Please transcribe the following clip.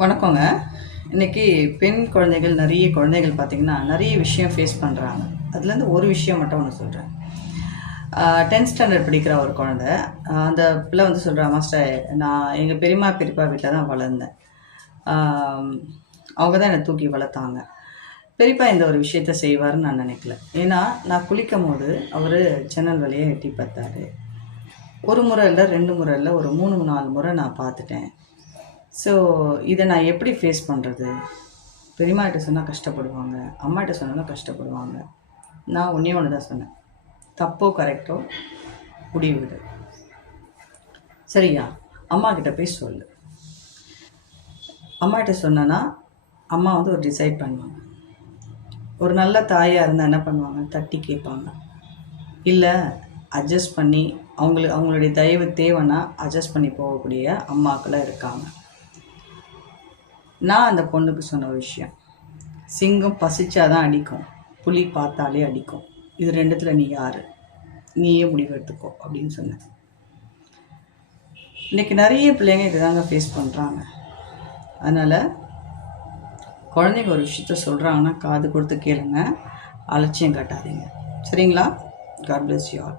வணக்கங்க. இன்னைக்கு பெண் குழந்தைகள் நிறைய குழந்தைகள் பார்த்தீங்கன்னா, நிறைய விஷயம் ஃபேஸ் பண்ணுறாங்க. அதுலேருந்து ஒரு விஷயம் மட்டும் ஒன்று சொல்கிறேன். 10th ஸ்டாண்டர்ட் படிக்கிற ஒரு குழந்தை. அந்த பிள்ளை வந்து சொல்றா, "மாஸ்டர் நான் எங்கள் பெரியம்மா, பெரியப்பா வீட்டில் தான் வளர்ந்தேன். அவங்க தான் என்னை தூக்கி வளர்த்தாங்க. பெரியப்பா இந்த ஒரு விஷயத்த செய்வாருன்னு நான் நினைக்கல. ஏன்னா, நான் குளிக்கும்போது அவர் ஜன்னல் வழியா எட்டி பார்த்தாரு. ஒரு முறை இல்லை, 2 முறை இல்லை, ஒரு 3, 4 முறை நான் பார்த்துட்டேன். ஸோ இதை நான் எப்படி ஃபேஸ் பண்ணுறது? பெரியம்மாகிட்ட சொன்னால் கஷ்டப்படுவாங்க, அம்மாகிட்ட சொன்னாலும் கஷ்டப்படுவாங்க. நான் ஒன்றே ஒன்று தான் சொன்னேன், தப்போ கரெக்டோ முடிவு. சரியா? அம்மா கிட்ட போய் சொல்லு. அம்மாகிட்ட சொன்னேன்னா அம்மா வந்து ஒரு டிசைட் பண்ணுவாங்க. ஒரு நல்ல தாயாக இருந்தால் என்ன பண்ணுவாங்க? தட்டி கேட்பாங்க. இல்லை அட்ஜஸ்ட் பண்ணி அவங்களுடைய தயவு தேவைன்னா அட்ஜஸ்ட் பண்ணி போகக்கூடிய அம்மாக்களாக இருக்காங்க. நான் அந்த பொண்ணுக்கு சொன்ன ஒரு விஷயம், சிங்கம் பசிச்சாதான் அடிக்கும், புலி பார்த்தாலே அடிக்கும். இது ரெண்டுத்தில் நீ யார்? நீயே முடிவு எடுத்துக்கோ அப்படின்னு சொன்னேன். இன்றைக்கி நிறைய பிள்ளைங்க இதை தாங்க ஃபேஸ் பண்ணுறாங்க. அதனால் குழந்தைங்க ஒரு விஷயத்த சொல்கிறாங்கன்னா காது கொடுத்து கேளுங்க, அலட்சியம் காட்டாதீங்க. சரிங்களா? God bless you all.